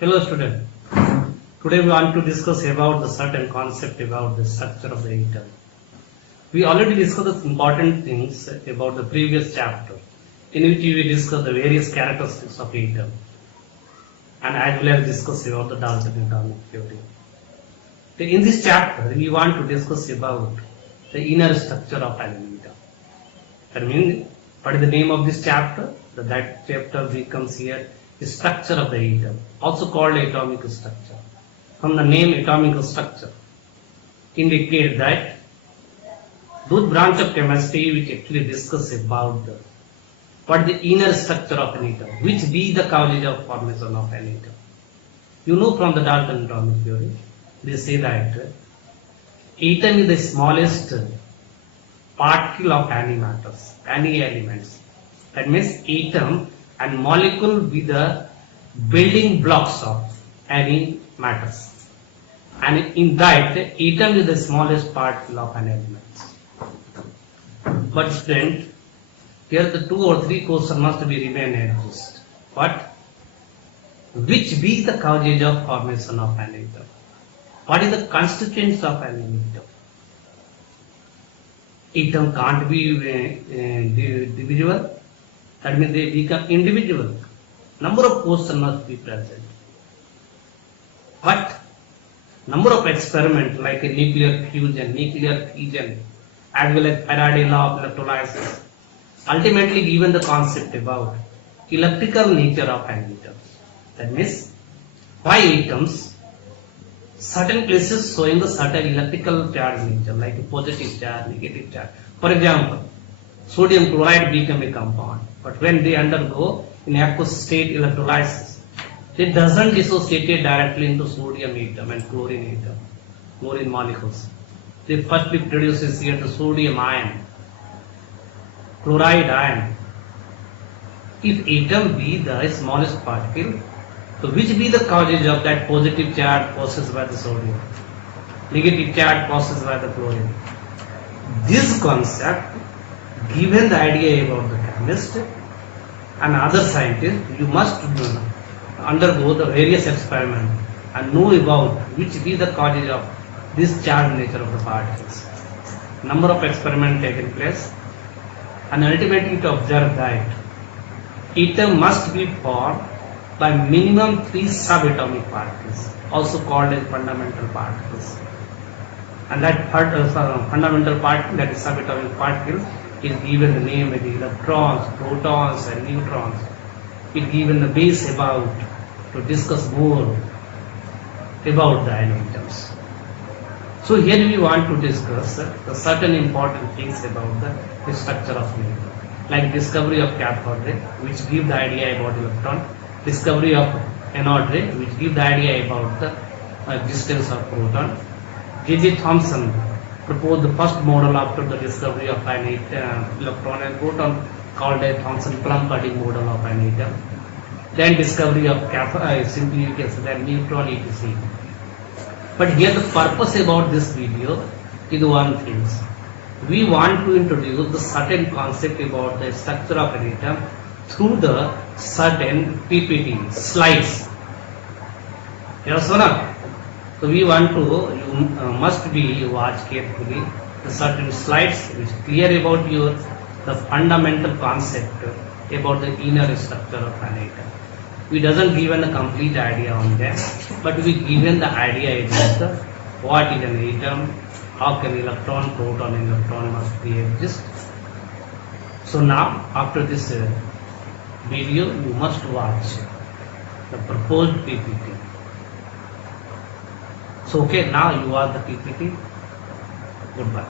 Hello student. Today we want to discuss about the certain concept about the structure of the atom. We already discussed the important things about the previous chapter in which we discussed the various characteristics of atom and as well as discuss about the Dalton atomic theory. In this chapter we want to discuss about the inner structure of an atom. That means what is the name of this chapter? That chapter becomes here the structure of the atom, also called atomic structure. From the name atomic structure, indicate that those branch of chemistry which actually discuss about what the inner structure of an atom, which be the causes of formation of an atom. You know from the Dalton atomic theory, they say that atom is the smallest particle of any matters, any elements. That means atom and molecule be the building blocks of any matters. And in that, atom is the smallest particle of an element. But student, here the 2 or 3 questions must be remain exist. What? Which be the causes of formation of an atom? What is the constituents of an atom? Atom can't be divisible. That means they become individual. Number of questions must be present. But number of experiments like a nuclear fission, as well as Faraday law of electrolysis, ultimately given the concept about electrical nature of an atom. That means why atoms, certain places showing the certain electrical charge nature, like a positive charge, negative charge. For example, sodium chloride become a compound, but when they undergo in aqueous state electrolysis, it doesn't dissociate directly into sodium atom and chlorine molecules. They firstly produces here the sodium ion, chloride ion. If atom be the smallest particle, so which be the causes of that positive charge processed by the sodium, negative charge processed by the chlorine? This concept given the idea about the chemist and other scientists, you must undergo the various experiments and know about which be the causes of this charge nature of the particles. Number of experiments taken place, and ultimately to observe that atom must be formed by minimum 3 subatomic particles, also called as fundamental particles. And that fundamental particle, that is subatomic particle, is given the name of the electrons, protons and neutrons. It given the base about to discuss more about the atoms. So here we want to discuss the certain important things about the structure of atom, like discovery of cathode ray, which give the idea about electron, discovery of anode ray, which give the idea about the existence of proton. J.J. Thomson proposed the first model after the discovery of an electron and proton, called a Thomson-Plum cutting model of an atom. Then discovery of simply you can say that neutron etc. But here the purpose about this video is one thing. We want to introduce the certain concept about the structure of an atom through the certain PPT slides. Yes or not? So we want to, you must be watch carefully the certain slides which clear about your the fundamental concept about the inner structure of an atom. We doesn't given a complete idea on that, but we given the idea about what is an atom, how can electron, proton and electron must be exist. So now after this video you must watch the proposed PPT. So okay, now you are the PPT. Goodbye.